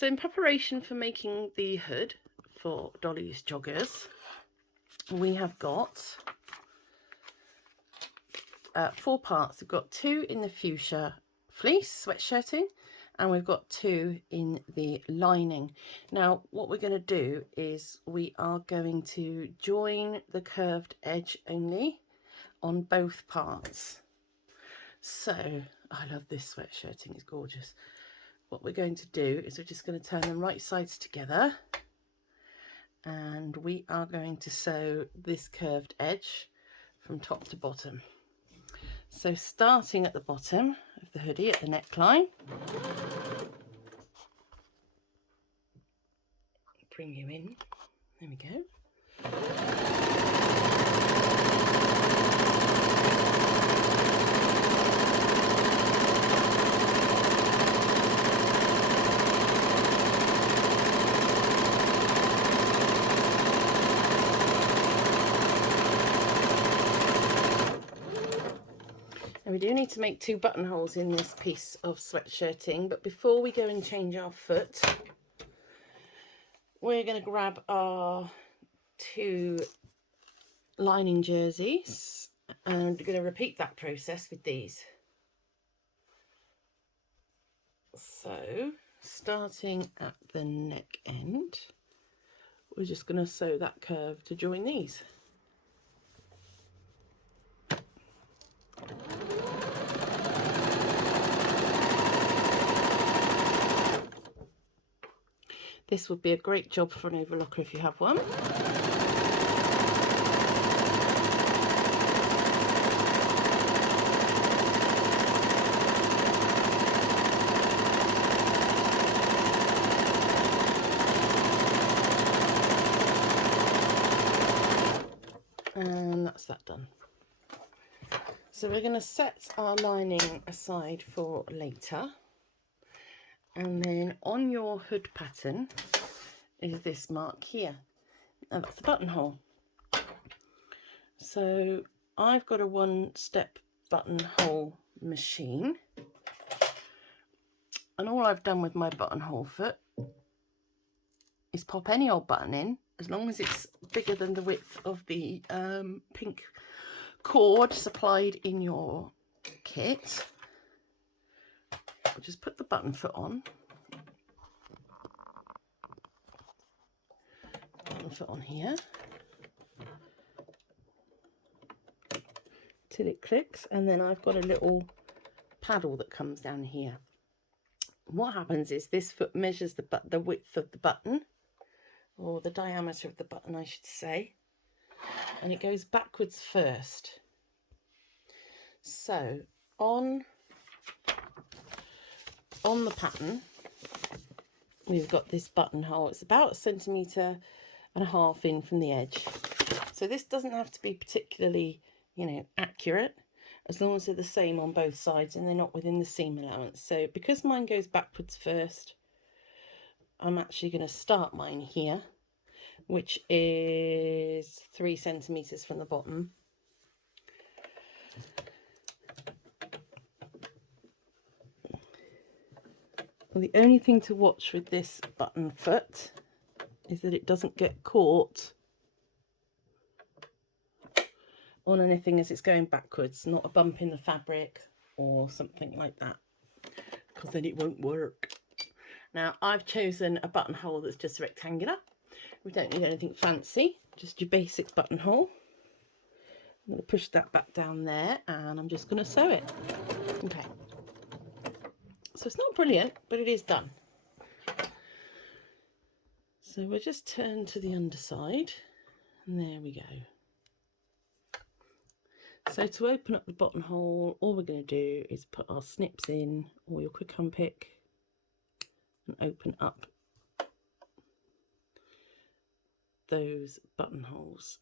So in preparation for making the hood for Dolly's joggers, we have got 4 parts. We've got 2 in the fuchsia fleece sweatshirting, and we've got 2 in the lining. Now what we're going to do is we are going to join the curved edge only on both parts. So I love this sweatshirting, it's gorgeous. What we're going to do is we're just going to turn them right sides together, and we are going to sew this curved edge from top to bottom. So starting at the bottom of the hoodie at the neckline, bring you in, there we go. And we do need to make 2 buttonholes in this piece of sweatshirting, but before we go and change our foot, we're going to grab our 2 lining jerseys, and we're going to repeat that process with these. So starting at the neck end, we're just going to sew that curve to join these. This would be a great job for an overlocker if you have one. And that's that done. So we're going to set our lining aside for later. And then on your hood pattern is this mark here, and that's the buttonhole. So I've got a 1-step buttonhole machine, and all I've done with my buttonhole foot is pop any old button in, as long as it's bigger than the width of the pink cord supplied in your kit. I'll just put the button foot on. Button foot on here till it clicks, and then I've got a little paddle that comes down here. What happens is this foot measures the width of the button, or the diameter of the button I should say, and it goes backwards first. So on the pattern we've got this buttonhole. It's about 1.5 centimeters in from the edge. So this doesn't have to be particularly, accurate, as long as they're the same on both sides and they're not within the seam allowance. So because mine goes backwards first, I'm actually going to start mine here, which is 3 centimeters from the bottom. Well, the only thing to watch with this button foot is that it doesn't get caught on anything as it's going backwards, not a bump in the fabric or something like that, because then it won't work. Now I've chosen a buttonhole that's just rectangular. We don't need anything fancy, just your basic buttonhole. I'm going to push that back down there, and I'm just going to sew it. Okay. So it's not brilliant, but it is done. So we'll just turn to the underside, and there we go. So to open up the buttonhole, all we're going to do is put our snips in, or your quick unpick, and open up those buttonholes.